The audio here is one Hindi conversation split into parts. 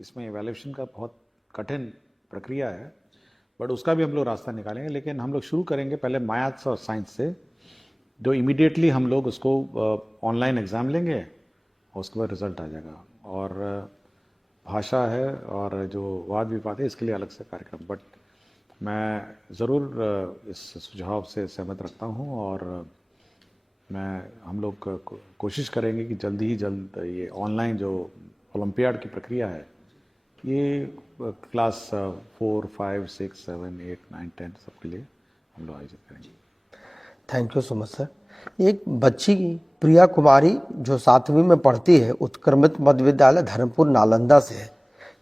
इसमें इवैल्यूएशन का बहुत कठिन प्रक्रिया है, बट उसका भी हम लोग रास्ता निकालेंगे। लेकिन हम लोग शुरू करेंगे पहले मैथ्स और साइंस से, जो इमीडिएटली हम लोग उसको ऑनलाइन एग्ज़ाम लेंगे और उसके बाद रिजल्ट आ जाएगा। और भाषा है और जो वाद विवाद है इसके लिए अलग से कार्यक्रम, बट मैं ज़रूर इस सुझाव से सहमत रखता हूँ और हम लोग कोशिश करेंगे कि जल्दी ही जल्द ये ऑनलाइन जो ओलंपियाड की प्रक्रिया है ये क्लास 4, 5, 6, 7, 8, 9, 10 सबके लिए हम लोग आयोजित करेंगे। Thank you so much sir. एक बच्ची प्रिया कुमारी जो 7वीं में पढ़ती है, उत्क्रमित मध्य विद्यालय धर्मपुर नालंदा से है।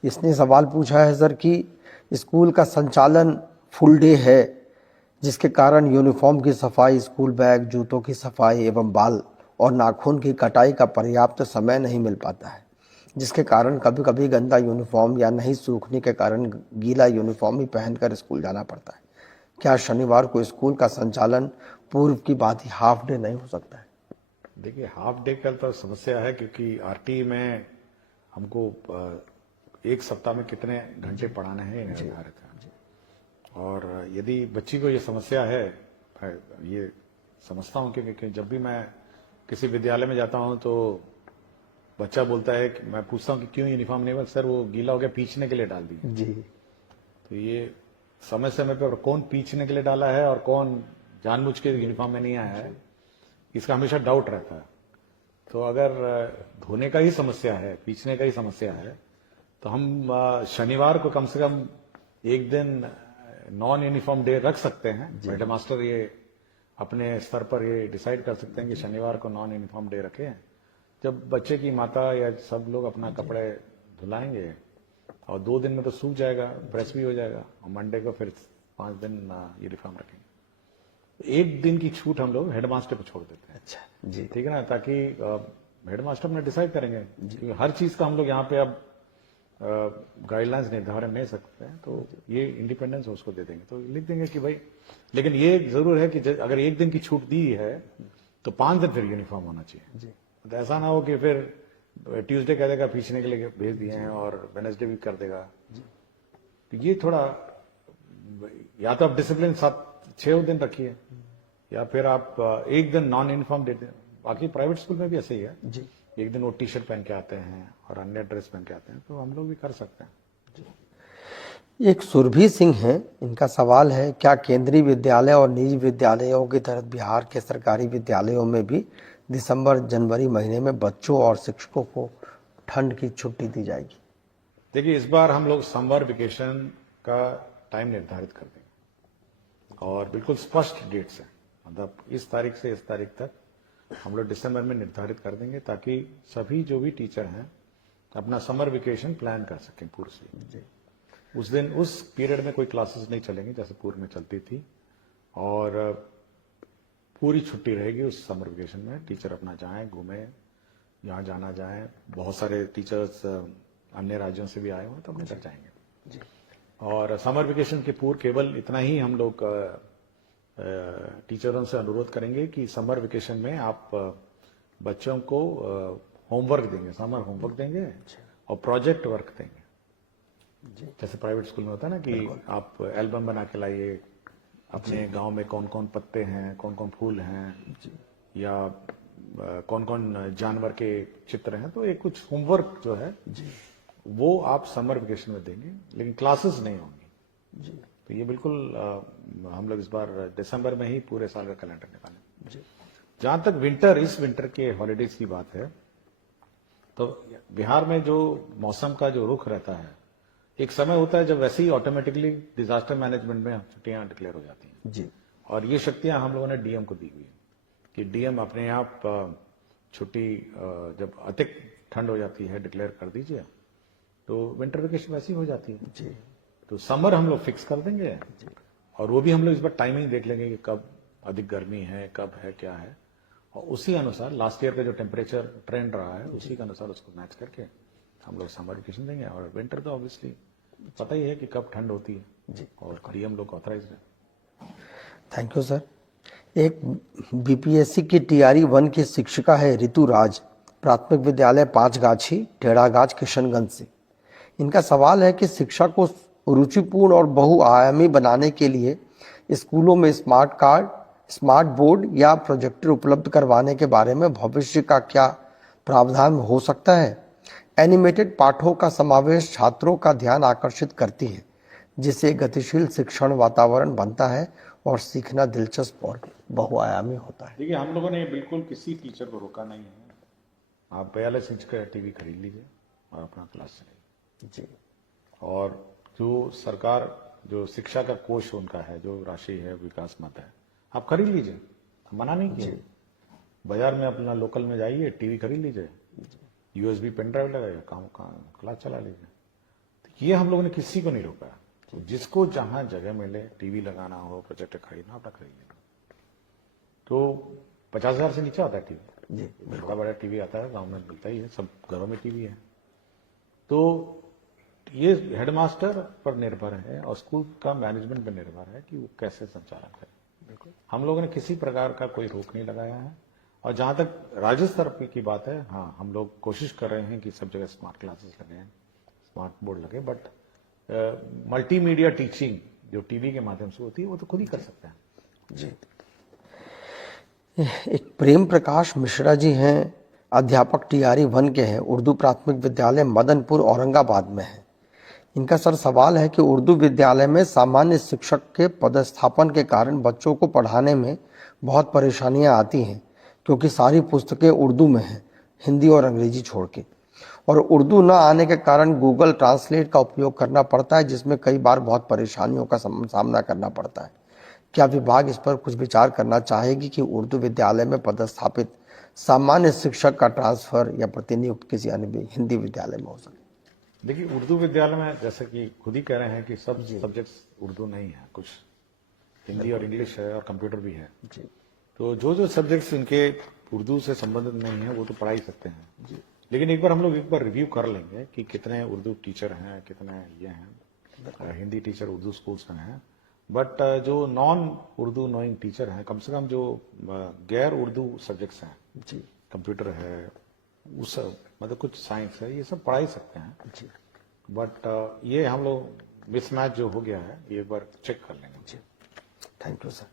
इसने सवाल पूछा है सर कि स्कूल का संचालन फुल डे है, जिसके कारण यूनिफॉर्म की सफाई, स्कूल बैग, जूतों की सफाई एवं बाल और नाखून की कटाई का पर्याप्त समय नहीं मिल पाता है, जिसके कारण कभी कभी गंदा यूनिफॉर्म या नहीं सूखने के कारण गीला यूनिफॉर्म ही पहनकर स्कूल जाना पड़ता है। क्या शनिवार को स्कूल का संचालन पूर्व की बात ही हाफ डे नहीं हो सकता है? देखिए, हाफ डे का तो समस्या है, क्योंकि आरटी में हमको एक सप्ताह में कितने घंटे पढ़ाने हैं ये निर्धारित है। और यदि बच्ची को ये समस्या है, ये समझता हूँ, क्योंकि जब भी मैं किसी विद्यालय में जाता हूँ तो बच्चा बोलता है कि मैं पूछता हूँ कि क्यों यूनिफॉर्म नहीं, सर वो गीला हो गया, पीछने के लिए डाल दी जी। तो ये समय समय पर कौन पीछने के लिए डाला है और कौन जानबूझ के यूनिफॉर्म में नहीं आया है, इसका हमेशा डाउट रहता है। तो अगर धोने का ही समस्या है, पीछने का ही समस्या है, तो हम शनिवार को कम से कम एक दिन नॉन यूनिफॉर्म डे रख सकते हैं। हेड मास्टर ये अपने स्तर पर ये डिसाइड कर सकते हैं कि शनिवार को नॉन यूनिफॉर्म डे रखें, जब बच्चे की माता या सब लोग अपना कपड़े धुलाएंगे और 2 दिन में तो सूख जाएगा, प्रेस भी हो जाएगा, और मंडे को फिर 5 दिन यूनिफॉर्म रखेंगे। 1 दिन की छूट हम लोग हेडमास्टर को छोड़ देते हैं। अच्छा जी, ठीक है ना, ताकि हेडमास्टर अपने डिसाइड करेंगे, क्योंकि हर चीज का हम लोग यहाँ पे अब गाइडलाइंस निर्धारण नहीं सकते हैं, तो ये इंडिपेंडेंस उसको दे देंगे। तो लिख देंगे कि भाई, लेकिन ये जरूर है कि अगर 1 दिन की छूट दी है तो 5 दिन फिर यूनिफॉर्म होना चाहिए जी। तो ऐसा ना हो कि फिर ट्यूसडे कह देगा पीछने के लिए भेज दिए हैं और वेडनेसडे भी कर देगा। तो ये थोड़ा, या तो आप डिसिप्लिन 7-6 दिन रखिए, या फिर आप 1 दिन नॉन यूनिफॉर्म देते हैं। बाकी प्राइवेट स्कूल में भी ऐसे ही है जी, 1 दिन वो टी शर्ट पहन के आते हैं और अन्य ड्रेस पहन के आते हैं, तो हम लोग भी कर सकते हैं जी। एक सुरभि सिंह है, इनका सवाल है, क्या केंद्रीय विद्यालय और निजी विद्यालयों की तरह बिहार के सरकारी विद्यालयों में भी दिसंबर जनवरी महीने में बच्चों और शिक्षकों को ठंड की छुट्टी दी जाएगी? देखिए, इस बार हम लोग समर वेकेशन का टाइम निर्धारित कर देंगे और बिल्कुल स्पष्ट डेट्स है, मतलब इस तारीख से इस तारीख तक हम लोग दिसंबर में निर्धारित कर देंगे, ताकि सभी जो भी टीचर हैं अपना समर वेकेशन प्लान कर सकें पूर्व से। उस दिन उस पीरियड में कोई क्लासेस नहीं चलेंगी जैसे पूर्व में चलती थी, और पूरी छुट्टी रहेगी उस समर वेकेशन में। टीचर अपना जाएं, घूमें, यहाँ जाना जाएं। बहुत सारे टीचर्स अन्य राज्यों से भी आए हुए तो अपने घर जाएंगे जी। और समर वेकेशन के पूर्व केवल इतना ही हम लोग टीचरों से अनुरोध करेंगे कि समर वेकेशन में आप बच्चों को होमवर्क देंगे, समर होमवर्क देंगे और प्रोजेक्ट वर्क देंगे। जैसे प्राइवेट स्कूल में होता है ना कि आप एल्बम बना के लाइए, अपने गांव में कौन कौन पत्ते हैं, कौन कौन फूल हैं, या कौन कौन जानवर के चित्र हैं, तो एक कुछ होमवर्क जो है वो आप समर वेकेशन में देंगे, लेकिन क्लासेस नहीं होंगी जी। तो ये बिल्कुल हम लोग इस बार दिसंबर में ही पूरे साल का कैलेंडर निकालें। जहां तक इस विंटर के हॉलीडेज की बात है, तो बिहार में जो मौसम का जो रुख रहता है, एक समय होता है जब वैसे ही ऑटोमेटिकली डिजास्टर मैनेजमेंट में छुट्टियां डिक्लेयर हो जाती हैं जी। और ये शक्तियां हम लोगों ने डीएम को दी हुई है कि डीएम अपने आप छुट्टी जब अधिक ठंड हो जाती है डिक्लेयर कर दीजिए, तो विंटर वेकेशन वैसी हो जाती है जी। तो समर हम लोग फिक्स कर देंगे जी। और वो भी हम लोग इस बार टाइमिंग देख लेंगे कि कब अधिक गर्मी है, कब है, क्या है, और उसी अनुसार लास्ट ईयर का जो टेम्परेचर ट्रेंड रहा है उसी के अनुसार उसको मैच करके हम लोग समर वेकेशन देंगे। और विंटर तो ऑब्वियसली पता ही है कि कब ठंड होती है जी, और डीएम लोग ऑथराइज है। Thank you sir. एक बीपीएससी की टीआरई 1 की शिक्षिका है ऋतु राज, प्राथमिक विद्यालय 5 गाछी टेढ़ागाछ किशनगंज से। इनका सवाल है कि शिक्षा को रुचिपूर्ण और बहुआयामी बनाने के लिए स्कूलों में स्मार्ट कार्ड, स्मार्ट बोर्ड या प्रोजेक्टर उपलब्ध करवाने के बारे में भविष्य का क्या प्रावधान हो सकता है। एनिमेटेड पाठों का समावेश छात्रों का ध्यान आकर्षित करती है, जिससे गतिशील शिक्षण वातावरण बनता है और सीखना दिलचस्प और बहुआयामी होता है। देखिए, हम लोगों ने बिल्कुल किसी टीचर को रोका नहीं है। आप 42 इंच का टीवी खरीद लीजिए और अपना क्लास चलाइए जी। और जो सरकार जो शिक्षा का कोष उनका है, जो राशि है, विकास मत है, आप खरीद लीजिए, मना नहीं किए। बाजार में अपना लोकल में जाइए, टीवी खरीद लीजिए, यूएसबी पेन ड्राइव लगाइए, काम क्लास चला लीजिए। तो ये हम लोगों ने किसी को नहीं रोका। तो जिसको जहां जगह मिले, टीवी लगाना हो, प्रोजेक्टर खरीदना, अपना खरीद लेना। तो 50,000 से नीचे आता है टीवी जी। बड़ा बड़ा टीवी आता है, गांव में मिलता ही है, सब घरों में टीवी है। तो ये हेडमास्टर पर निर्भर है और स्कूल का मैनेजमेंट पर निर्भर है कि वो कैसे संचालन करे। बिल्कुल, हम लोगों ने किसी प्रकार का कोई रोक नहीं लगाया है। और जहां तक राज्य स्तर की बात है, हाँ, हम लोग कोशिश कर रहे हैं कि सब जगह स्मार्ट क्लासेस लगे, स्मार्ट बोर्ड लगे, बट मल्टीमीडिया टीचिंग जो टीवी के माध्यम से होती है वो तो खुद ही कर सकते हैं जी। एक प्रेम प्रकाश मिश्रा जी हैं, अध्यापक टीआरई 1 के हैं, उर्दू प्राथमिक विद्यालय मदनपुर औरंगाबाद में है। इनका सर सवाल है कि उर्दू विद्यालय में सामान्य शिक्षक के पदस्थापन के कारण बच्चों को पढ़ाने में बहुत परेशानियां आती हैं, क्योंकि सारी पुस्तकें उर्दू में हैं, हिंदी और अंग्रेजी छोड़ के, और उर्दू न आने के कारण गूगल ट्रांसलेट का उपयोग करना पड़ता है, जिसमें कई बार बहुत परेशानियों का सामना करना पड़ता है। क्या विभाग इस पर कुछ विचार करना चाहेगी कि उर्दू विद्यालय में पदस्थापित सामान्य शिक्षक का ट्रांसफर या प्रतिनियुक्त किसी अन्य हिंदी विद्यालय में हो सके? देखिए, उर्दू विद्यालय में जैसे कि खुद ही कह रहे हैं कि सब सब्जेक्ट्स उर्दू नहीं है, कुछ हिंदी और इंग्लिश है और कंप्यूटर भी है जी। तो जो सब्जेक्ट्स इनके उर्दू से संबंधित नहीं है वो तो पढ़ा ही सकते हैं जी। लेकिन एक बार रिव्यू कर लेंगे कि कितने उर्दू टीचर हैं, कितने ये हैं, हिंदी टीचर उर्दू स्कूल्स में हैं। बट जो नॉन उर्दू नोइंग टीचर हैं, कम से कम जो गैर उर्दू सब्जेक्ट्स हैं जी, कंप्यूटर है, उस मतलब कुछ साइंस है, ये सब पढ़ा ही सकते हैं जी। बट ये हम लोग मिसमैच जो हो गया है, ये एक बार चेक कर लेंगे जी। Thank you sir.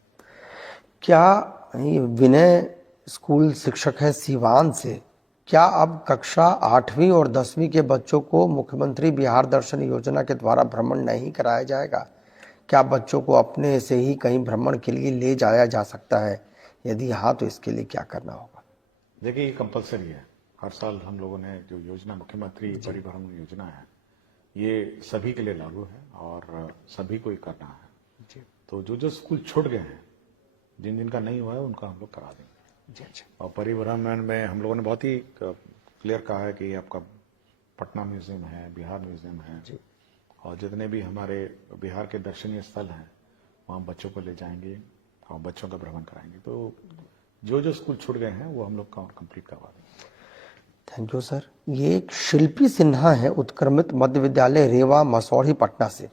क्या विनय स्कूल शिक्षक है सीवान से, क्या अब कक्षा 8वीं और 10वीं के बच्चों को मुख्यमंत्री बिहार दर्शन योजना के द्वारा भ्रमण नहीं कराया जाएगा? क्या बच्चों को अपने से ही कहीं भ्रमण के लिए ले जाया जा सकता है? यदि हाँ, तो इसके लिए क्या करना होगा? देखिए, ये कंपलसरी है। हर साल हम लोगों ने जो योजना मुख्यमंत्री परिभ्रमण योजना है, ये सभी के लिए लागू है और सभी को ही करना है जी। तो जो स्कूल छूट गए हैं, जिन का नहीं हुआ है, उनका हम लोग करा देंगे जी। अच्छा, और परिभ्रमण में हम लोगों ने बहुत ही क्लियर कहा है कि आपका पटना म्यूजियम है, बिहार म्यूजियम है जी, और जितने भी हमारे बिहार के दर्शनीय स्थल हैं, वहाँ बच्चों को ले जाएंगे और बच्चों का भ्रमण कराएंगे। तो जो स्कूल छूट गए हैं वो हम लोग कंप्लीट करवा देंगे। Thank you sir. ये एक शिल्पी सिन्हा है, उत्क्रमित मध्य विद्यालय रेवा मसौढ़ी पटना से।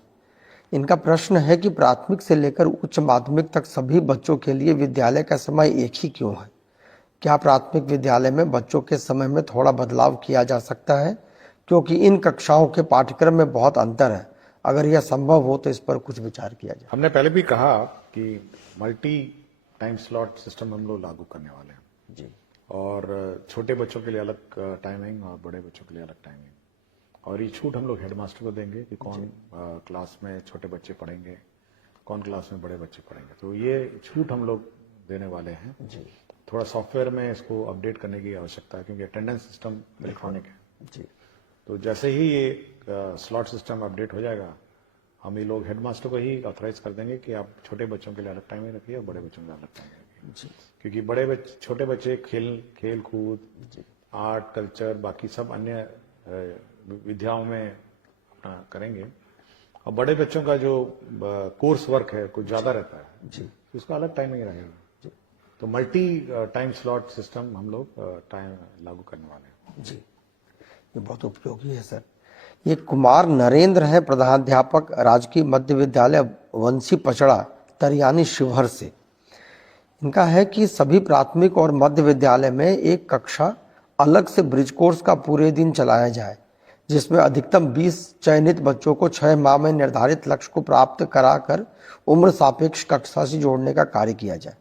इनका प्रश्न है कि प्राथमिक से लेकर उच्च माध्यमिक तक सभी बच्चों के लिए विद्यालय का समय एक ही क्यों है? क्या प्राथमिक विद्यालय में बच्चों के समय में थोड़ा बदलाव किया जा सकता है, क्योंकि इन कक्षाओं के पाठ्यक्रम में बहुत अंतर है? अगर यह संभव हो तो इस पर कुछ विचार किया जाए। हमने पहले भी कहा कि मल्टी टाइम स्लॉट सिस्टम हम लोग लागू करने वाले हैं जी, और छोटे बच्चों के लिए अलग टाइमिंग और बड़े बच्चों के लिए अलग टाइमिंग, और ये छूट हम लोग हेडमास्टर को देंगे कि कौन क्लास में छोटे बच्चे पढ़ेंगे, कौन क्लास में बड़े बच्चे पढ़ेंगे। तो ये छूट हम लोग देने वाले हैं जी। थोड़ा सॉफ्टवेयर में इसको अपडेट करने की आवश्यकता है, क्योंकि अटेंडेंस सिस्टम इलेक्ट्रॉनिक है जी। तो जैसे ही ये स्लॉट सिस्टम अपडेट हो जाएगा, हम ये लोग हेडमास्टर को ही ऑथराइज कर देंगे कि आप छोटे बच्चों के लिए अलग टाइमिंग रखिए और बड़े बच्चों के लिए अलग टाइमिंग रखिए, क्योंकि छोटे बच्चे खेल कूद, आर्ट, कल्चर, बाकी सब अन्य विद्याओं में अपना करेंगे, और बड़े बच्चों का जो कोर्स वर्क है कुछ ज्यादा रहता है जी, उसका अलग टाइमिंग रहेगा। तो मल्टी टाइम स्लॉट सिस्टम हम लोग टाइम लागू करने वाले हैं जी। ये बहुत उपयोगी है सर। ये कुमार नरेंद्र है, प्रधानाध्यापक राजकीय मध्य विद्यालय वंशी पचड़ा तरियानी शिवहर से। इनका है कि सभी प्राथमिक और मध्य विद्यालय में एक कक्षा अलग से ब्रिज कोर्स का पूरे दिन चलाया जाए, जिसमें अधिकतम 20 चयनित बच्चों को 6 माह में निर्धारित लक्ष्य को प्राप्त कराकर उम्र सापेक्ष कक्षा से जोड़ने का कार्य किया जाए।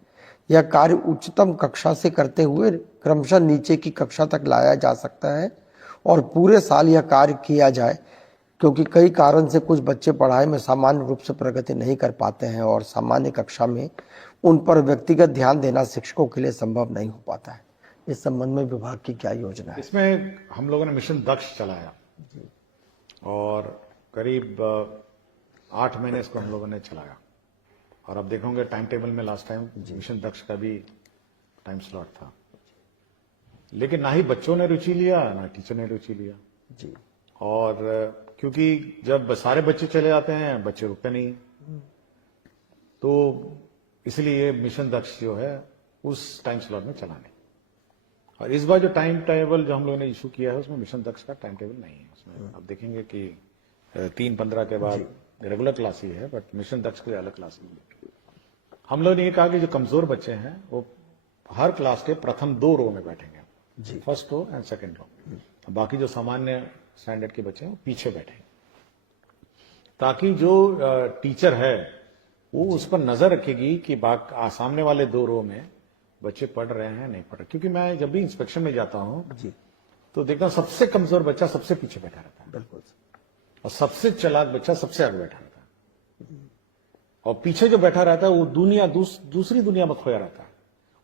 यह कार्य उच्चतम कक्षा से करते हुए क्रमशः नीचे की कक्षा तक लाया जा सकता है और पूरे साल यह कार्य किया जाए, क्योंकि कई कारण से कुछ बच्चे पढ़ाई में सामान्य रूप से प्रगति नहीं कर पाते हैं और सामान्य कक्षा में उन पर व्यक्तिगत ध्यान देना शिक्षकों के लिए संभव नहीं हो पाता है। इस संबंध में विभाग की क्या योजना है? इसमें हम लोगों ने मिशन दक्ष चलाया और करीब 8 महीने इसको हम लोगों ने चलाया और अब देखोगे टाइम टेबल में लास्ट टाइम मिशन दक्ष का भी टाइम स्लॉट था, लेकिन ना ही बच्चों ने रुचि लिया ना टीचर ने रुचि लिया जी। और क्योंकि जब सारे बच्चे चले जाते हैं बच्चे रुकते नहीं, तो इसलिए मिशन दक्ष जो है उस टाइम स्लॉट में चलाने। और इस बार जो टाइम टेबल जो हम लोगों ने इशू किया है उसमें मिशन दक्ष का टाइम टेबल नहीं है। उसमें अब देखेंगे कि 3-15 के बाद रेगुलर क्लास ही है, बट मिशन दक्ष के अलग क्लास है। हम लोगों ने ये कहा कि जो कमजोर बच्चे हैं वो हर क्लास के प्रथम 2 रो में बैठेंगे जी, first row and second row. बाकी जो सामान्य स्टैंडर्ड के बच्चे हैं वो पीछे बैठेंगे, ताकि जो टीचर है वो उस पर नजर रखेगी कि सामने वाले 2 रो में बच्चे पढ़ रहे हैं नहीं पढ़ रहे। क्योंकि मैं जब भी इंस्पेक्शन में जाता हूं जी तो देखता हूं सबसे कमजोर बच्चा सबसे पीछे बैठा रहता है, बिल्कुल, और सबसे चालाक बच्चा सबसे आगे बैठा रहता है, और पीछे जो बैठा रहता है वो दूसरी दुनिया में खोया रहता है।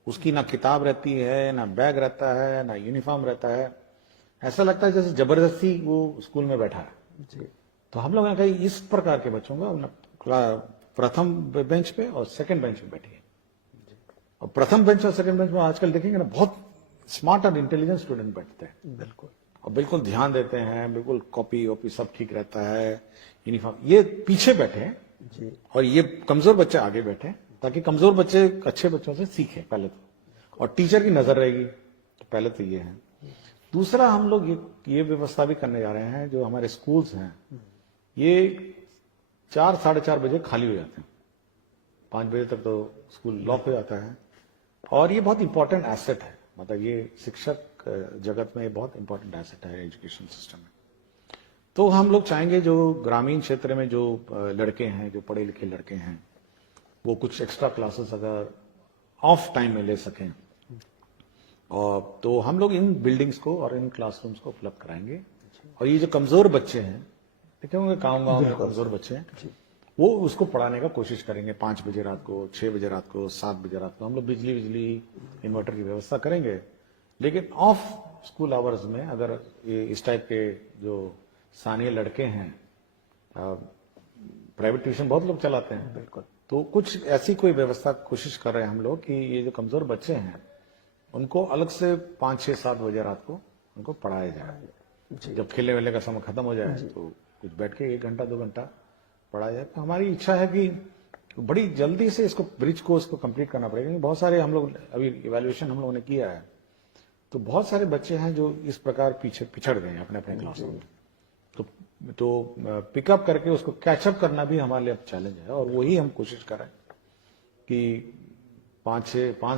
उसकी ना किताब रहती है, ना बैग रहता है, ना यूनिफॉर्म रहता है। ऐसा लगता है जैसे जबरदस्ती वो स्कूल में बैठा है जी। तो हम लोगों ने कहा इस प्रकार के बच्चों को प्रथम बेंच पे और सेकंड बेंच पे बैठिए। और प्रथम बेंच और सेकंड बेंच में आजकल देखेंगे ना बहुत स्मार्ट और इंटेलिजेंट स्टूडेंट बैठते हैं, बिल्कुल, और बिल्कुल ध्यान देते हैं, बिल्कुल कॉपी वॉपी सब ठीक रहता है, यूनिफॉर्म। ये पीछे बैठे जी और ये कमजोर बच्चे आगे बैठे, ताकि कमजोर बच्चे अच्छे बच्चों से सीखे पहले तो, और टीचर की नजर रहेगी। तो पहले तो ये है। दूसरा हम लोग ये व्यवस्था भी करने जा रहे हैं, जो हमारे स्कूल्स हैं ये 4-4:30 बजे खाली हो जाते हैं, 5 बजे तक तो स्कूल लॉक हो जाता है। और ये बहुत इंपॉर्टेंट एसेट है, मतलब ये शिक्षक जगत में बहुत इंपॉर्टेंट एसेट है एजुकेशन सिस्टम में। तो हम लोग चाहेंगे जो ग्रामीण क्षेत्र में जो लड़के हैं, जो पढ़े लिखे लड़के हैं, वो कुछ एक्स्ट्रा क्लासेस अगर ऑफ टाइम में ले सकें, और तो हम लोग इन बिल्डिंग्स को और इन क्लासरूम्स को उपलब्ध कराएंगे। और ये जो कमजोर बच्चे हैं, देखे होंगे गाँव में कमजोर बच्चे हैं, वो उसको पढ़ाने का कोशिश करेंगे। 5 बजे रात को, 6 बजे रात को, 7 बजे रात को हम लोग बिजली इन्वर्टर की व्यवस्था करेंगे। लेकिन ऑफ स्कूल आवर्स में अगर ये इस टाइप के जो स्थानीय लड़के हैं, प्राइवेट ट्यूशन बहुत लोग चलाते हैं, बिल्कुल, तो कुछ ऐसी कोई व्यवस्था कोशिश कर रहे हैं हम लोग कि ये जो कमजोर बच्चे हैं उनको अलग से 5, 6, 7 बजे रात को उनको पढ़ाया जाए। जब खेलने वेलने का समय खत्म हो जाए तो कुछ बैठ के 1 घंटा 2 घंटा पढ़ा जाए। तो हमारी इच्छा है कि बड़ी जल्दी से इसको ब्रिज कोर्स को कंप्लीट करना पड़ेगा, क्योंकि बहुत सारे हम लोग अभी इवैल्यूएशन हम लोगों ने किया है, तो बहुत सारे बच्चे हैं जो इस प्रकार पीछे पिछड़ गए हैं अपने अपने क्लासों में। तो पिकअप करके उसको कैचअप करना भी हमारे लिए अब चैलेंज है, और वही हम कोशिश कर रहे हैं कि 5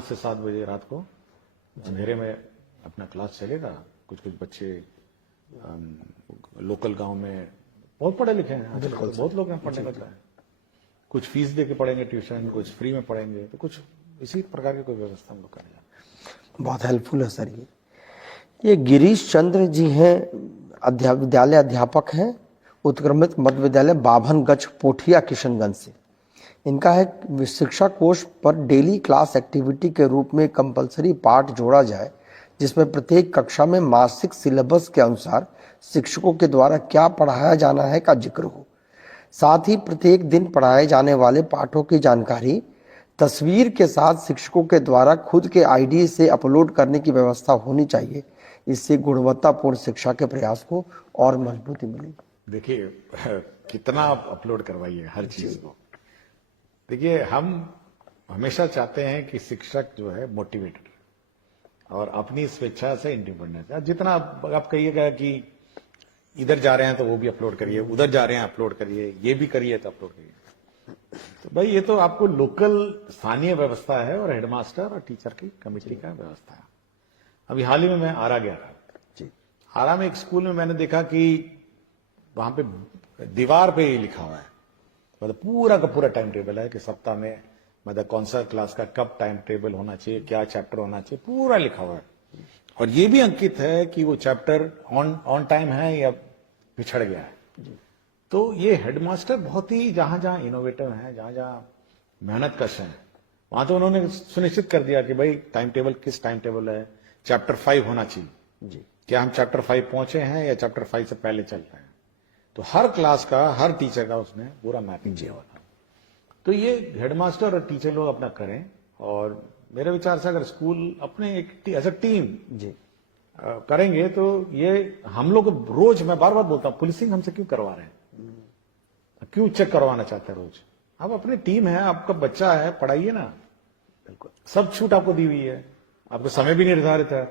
से 7 बजे रात को अंधेरे में अपना क्लास चलेगा। कुछ बच्चे लोकल गांव में बहुत पढ़े लिखे हैं, बहुत लोग हैं पढ़ने का, कुछ फीस दे के पढ़ेंगे ट्यूशन, कुछ फ्री में पढ़ेंगे, तो कुछ इसी प्रकार की कोई व्यवस्था हम लोग करेंगे। बहुत हेल्पफुल है सर। ये गिरीश चंद्र जी हैं, विद्यालय अध्यापक हैं, उत्क्रमित मध्य विद्यालय बाभनगंज पोठिया किशनगंज से। इनका है शिक्षा कोष पर डेली क्लास एक्टिविटी के रूप में कंपलसरी पाठ जोड़ा जाए, जिसमें प्रत्येक कक्षा में मासिक सिलेबस के अनुसार शिक्षकों के द्वारा क्या पढ़ाया जाना है का जिक्र हो। साथ ही प्रत्येक दिन पढ़ाए जाने वाले पाठों की जानकारी तस्वीर के साथ शिक्षकों के द्वारा खुद के आईडी से अपलोड करने की व्यवस्था होनी चाहिए। इससे गुणवत्तापूर्ण शिक्षा के प्रयास को और मजबूती मिलेगी। देखिए कितना आप अपलोड करवाइए हर चीज को। देखिए हम हमेशा चाहते हैं कि शिक्षक जो है मोटिवेटेड और अपनी स्वेच्छा से इंडिपेंडेंट है। जितना आप कहिएगा कि इधर जा रहे हैं तो वो भी अपलोड करिए, उधर जा रहे हैं अपलोड करिए, ये भी करिए तो अपलोड करिए, तो भाई ये तो आपको लोकल स्थानीय व्यवस्था है और हेडमास्टर और टीचर की कमेटी का व्यवस्था है। अभी हाल ही में मैं आरा गया था जी। आरा में एक स्कूल में मैंने देखा कि वहां पे दीवार पे ही लिखा हुआ है, मतलब पूरा का पूरा टाइम टेबल है कि सप्ताह में मतलब कौन सा क्लास का कब टाइम टेबल होना चाहिए, क्या चैप्टर होना चाहिए, पूरा लिखा हुआ है। और ये भी अंकित है कि वो चैप्टर ऑन टाइम है या पिछड़ गया है। तो ये हेडमास्टर बहुत ही जहां जहां इनोवेटिव है, जहां जहां मेहनत कश है, वहां तो उन्होंने सुनिश्चित कर दिया कि भाई टाइम टेबल किस टाइम टेबल है, चैप्टर 5 होना चाहिए जी, क्या हम चैप्टर 5 पहुंचे हैं या चैप्टर 5 से पहले चल रहे हैं। तो हर क्लास का, हर टीचर का उसने पूरा मैपिंग किया हुआ था। तो ये हेडमास्टर और टीचर लोग अपना करें, और मेरे विचार से अगर स्कूल अपने एक एज अ टीम जी करेंगे तो ये हम लोग रोज, मैं बार बार बोलता हूं, पुलिसिंग हमसे क्यों करवा रहे हैं, क्यों चेक करवाना चाहते हैं रोज। अब अपनी टीम है, आपका बच्चा है, पढ़ाइए ना, बिल्कुल सब छूट आपको दी हुई है, आपको समय भी निर्धारित है।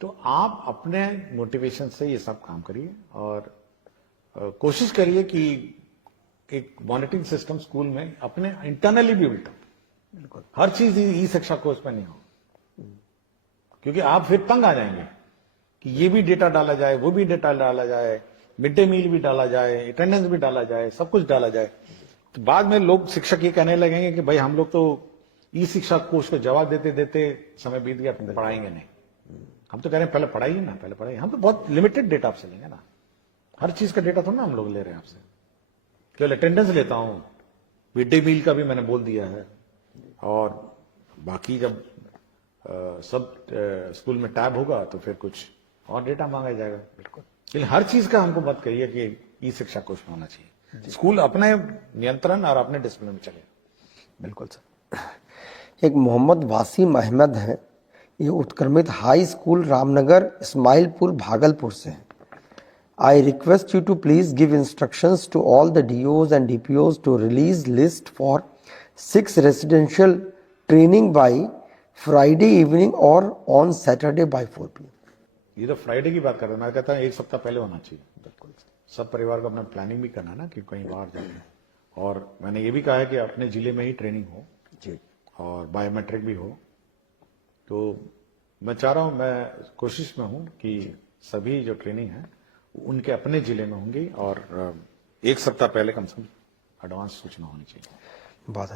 तो आप अपने मोटिवेशन से ये सब काम करिए और कोशिश करिए कि एक मॉनिटरिंग सिस्टम स्कूल में अपने इंटरनली भी बिल्ट हो, बिल्कुल हर चीज ई शिक्षा कोर्स पर नहीं हो, क्योंकि आप फिर तंग आ जाएंगे कि ये भी डेटा डाला जाए, वो भी डेटा डाला जाए, मिड डे मील भी डाला जाए, अटेंडेंस भी डाला जाए, सब कुछ डाला जाए। तो बाद में लोग, शिक्षक ये कहने लगेंगे कि भाई हम लोग तो ई शिक्षा कोर्स को जवाब देते देते समय बीत गया, पढ़ाएंगे नहीं। हम तो कह रहे हैं पहले पढ़ाइए ना, पहले पढ़ाइए। हम तो बहुत लिमिटेड डेटा आपसे लेंगे ना, हर चीज का डेटा थोड़ा ना हम लोग ले रहे हैं आपसे, केवल अटेंडेंस लेता हूं, मिड डे मील का भी मैंने बोल दिया है, और बाकी जब सब स्कूल में टैब होगा तो फिर कुछ और डेटा मांगा जाएगा। बिल्कुल, लेकिन हर चीज का हमको मत कहिए कि ई शिक्षा कोर्स में होना चाहिए। स्कूल अपने नियंत्रण और अपने डिसिप्लिन में चले। बिल्कुल सर। एक मोहम्मद वासीम अहमद है, ये उत्क्रमित हाई स्कूल रामनगर इस्माइलपुर भागलपुर से है। I request you to please give instructions to all the DOs and DPOs to release list for 6 residential training by Friday evening or on Saturday by 4 p.m. ये तो फ्राइडे की बात कर रहे हैं, मैं कहता हूँ एक सप्ताह पहले होना चाहिए। बिल्कुल, सब परिवार को अपना प्लानिंग भी करना ना कि कहीं बाहर जाए। और मैंने ये भी कहा है कि अपने जिले में ही ट्रेनिंग हो जी, और बायोमेट्रिक भी हो। तो मैं चाह रहा हूं, मैं कोशिश में हूं कि सभी जो ट्रेनिंग है उनके अपने जिले में होंगी, और एक सप्ताह पहले कम से कम एडवांस सूचना होनी चाहिए। बहुत